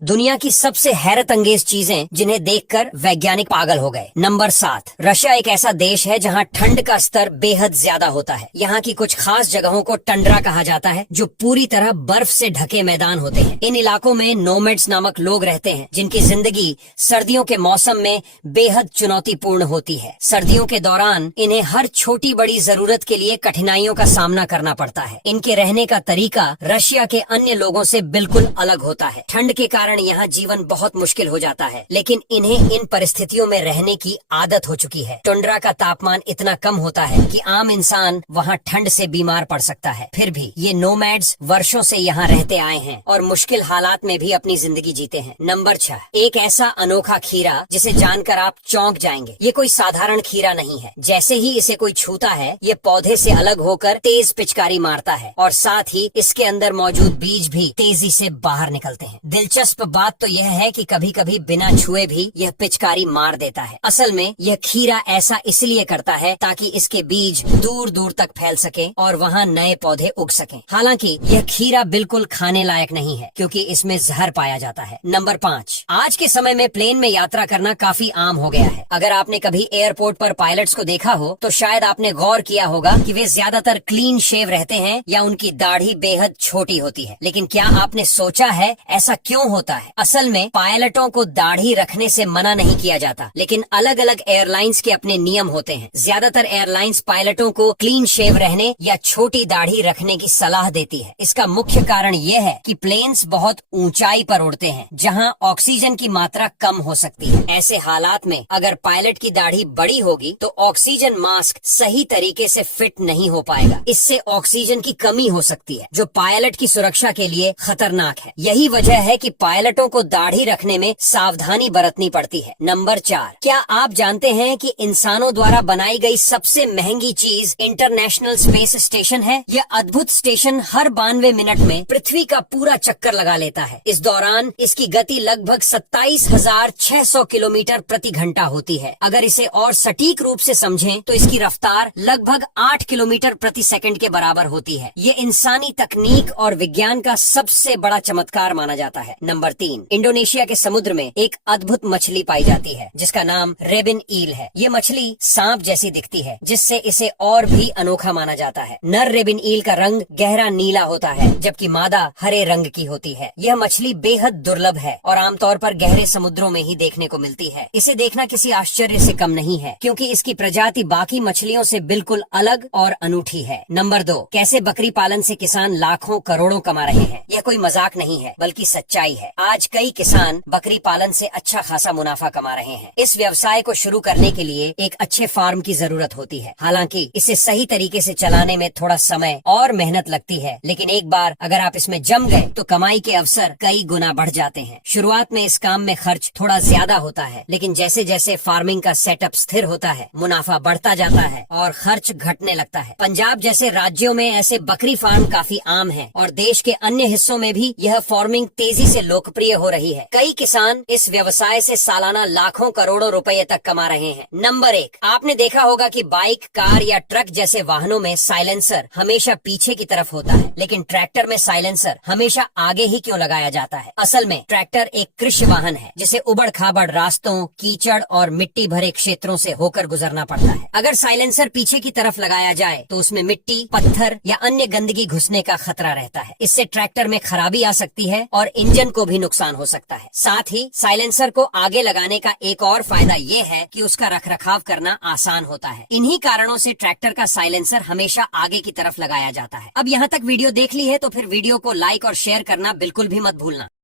दुनिया की सबसे हैरत अंगेज चीजें जिन्हें देखकर वैज्ञानिक पागल हो गए। नंबर 7, रशिया एक ऐसा देश है जहां ठंड का स्तर बेहद ज्यादा होता है। यहाँ की कुछ खास जगहों को टंड्रा कहा जाता है, जो पूरी तरह बर्फ से ढके मैदान होते हैं। इन इलाकों में नोमैड्स नामक लोग रहते हैं, जिनकी जिंदगी सर्दियों के मौसम में बेहद चुनौतीपूर्ण होती है। सर्दियों के दौरान इन्हें हर छोटी बड़ी जरूरत के लिए कठिनाइयों का सामना करना पड़ता है। इनके रहने का तरीका रशिया के अन्य लोगों से बिल्कुल अलग होता है। ठंड के कारण यहाँ जीवन बहुत मुश्किल हो जाता है, लेकिन इन्हें इन परिस्थितियों में रहने की आदत हो चुकी है। टुंड्रा का तापमान इतना कम होता है कि आम इंसान वहाँ ठंड से बीमार पड़ सकता है। फिर भी ये नोमैड्स वर्षों से यहाँ रहते आए हैं और मुश्किल हालात में भी अपनी जिंदगी जीते हैं। नंबर 6, एक ऐसा अनोखा खीरा जिसे जानकर आप चौंक जाएंगे। ये कोई साधारण खीरा नहीं है। जैसे ही इसे कोई छूता है, ये पौधे से अलग होकर तेज पिचकारी मारता है और साथ ही इसके अंदर मौजूद बीज भी तेजी से बाहर निकलते हैं। दिलचस्प बात तो यह है कि कभी कभी बिना छुए भी यह पिचकारी मार देता है। असल में यह खीरा ऐसा इसलिए करता है ताकि इसके बीज दूर दूर तक फैल सके और वहाँ नए पौधे उग सकें। हालांकि यह खीरा बिल्कुल खाने लायक नहीं है, क्योंकि इसमें जहर पाया जाता है। नंबर 5, आज के समय में प्लेन में यात्रा करना काफी आम हो गया है। अगर आपने कभी एयरपोर्ट पर पायलट्स को देखा हो तो शायद आपने गौर किया होगा कि वे ज्यादातर क्लीन शेव रहते हैं या उनकी दाढ़ी बेहद छोटी होती है। लेकिन क्या आपने सोचा है ऐसा क्यों होता है? असल में पायलटों को दाढ़ी रखने से मना नहीं किया जाता, लेकिन अलग अलग एयरलाइंस के अपने नियम होते हैं। ज्यादातर एयरलाइंस पायलटों को क्लीन शेव रहने या छोटी दाढ़ी रखने की सलाह देती है। इसका मुख्य कारण ये है कि प्लेन्स बहुत ऊंचाई पर उड़ते हैं, जहां ऑक्सीजन की मात्रा कम हो सकती है। ऐसे हालात में अगर पायलट की दाढ़ी बड़ी होगी तो ऑक्सीजन मास्क सही तरीके से फिट नहीं हो पाएगा। इससे ऑक्सीजन की कमी हो सकती है, जो पायलट की सुरक्षा के लिए खतरनाक है। यही वजह है कि पायलटों को दाढ़ी रखने में सावधानी बरतनी पड़ती है। नंबर 4, क्या आप जानते हैं कि इंसानों द्वारा बनाई गई सबसे महंगी चीज इंटरनेशनल स्पेस स्टेशन है? यह अद्भुत स्टेशन हर 92 मिनट में पृथ्वी का पूरा चक्कर लगा लेता है। इस दौरान इसकी गति लगभग 27,600 किलोमीटर प्रति घंटा होती है। अगर इसे और सटीक रूप से समझें तो इसकी रफ्तार लगभग 8 किलोमीटर प्रति सेकंड के बराबर होती है। ये इंसानी तकनीक और विज्ञान का सबसे बड़ा चमत्कार माना जाता है। नंबर 3, इंडोनेशिया के समुद्र में एक अद्भुत मछली पाई जाती है, जिसका नाम रेबिन ईल है। ये मछली सांप जैसी दिखती है, जिससे इसे और भी अनोखा माना जाता है। नर रेबिन ईल का रंग गहरा नीला होता है, जबकि मादा हरे रंग की होती है। यह मछली बेहद दुर्लभ है और आमतौर पर गहरे समुद्रों में ही देखने को मिलती है। इसे देखना किसी आश्चर्य से कम नहीं है, क्योंकि इसकी प्रजाति बाकी मछलियों से बिल्कुल अलग और अनूठी है। नंबर 2, कैसे बकरी पालन से किसान लाखों करोड़ों कमा रहे हैं। यह कोई मजाक नहीं है, बल्कि सच्चाई है। आज कई किसान बकरी पालन से अच्छा खासा मुनाफा कमा रहे हैं। इस व्यवसाय को शुरू करने के लिए एक अच्छे फार्म की जरूरत होती है। हालांकि इसे सही तरीके से चलाने में थोड़ा समय और मेहनत लगती है, लेकिन एक बार अगर आप इसमें जम गए तो कमाई के अवसर कई गुना बढ़ जाते हैं। शुरुआत में इस काम में खर्च थोड़ा ज्यादा होता है, लेकिन जैसे जैसे फार्मिंग का सेटअप स्थिर होता है, मुनाफा बढ़ता जाता है और खर्च घटने लगता है। पंजाब जैसे राज्यों में ऐसे बकरी फार्म काफी आम है और देश के अन्य हिस्सों में भी यह फार्मिंग तेजी से लोकप्रिय हो रही है। कई किसान इस व्यवसाय से सालाना लाखों करोड़ों रुपए तक कमा रहे हैं। नंबर 1, आपने देखा होगा कि बाइक, कार या ट्रक जैसे वाहनों में साइलेंसर हमेशा पीछे की तरफ होता है, लेकिन ट्रैक्टर में साइलेंसर हमेशा आगे ही क्यों लगाया जाता है? असल में ट्रैक्टर एक कृषि वाहन है, जिसे उबड़ खाबड़ रास्तों, कीचड़ और मिट्टी भरे क्षेत्रों से होकर गुजरना पड़ता है। अगर साइलेंसर पीछे की तरफ लगाया जाए तो उसमें मिट्टी, पत्थर या अन्य गंदगी घुसने का खतरा रहता है। इससे ट्रैक्टर में खराबी आ सकती है और इंजन को भी नुकसान हो सकता है। साथ ही साइलेंसर को आगे लगाने का एक और फायदा ये है कि उसका रखरखाव करना आसान होता है। इन्हीं कारणों से ट्रैक्टर का साइलेंसर हमेशा आगे की तरफ लगाया जाता है। अब यहाँ तक वीडियो देख ली है तो फिर वीडियो को लाइक और शेयर करना बिल्कुल भी मत भूलना।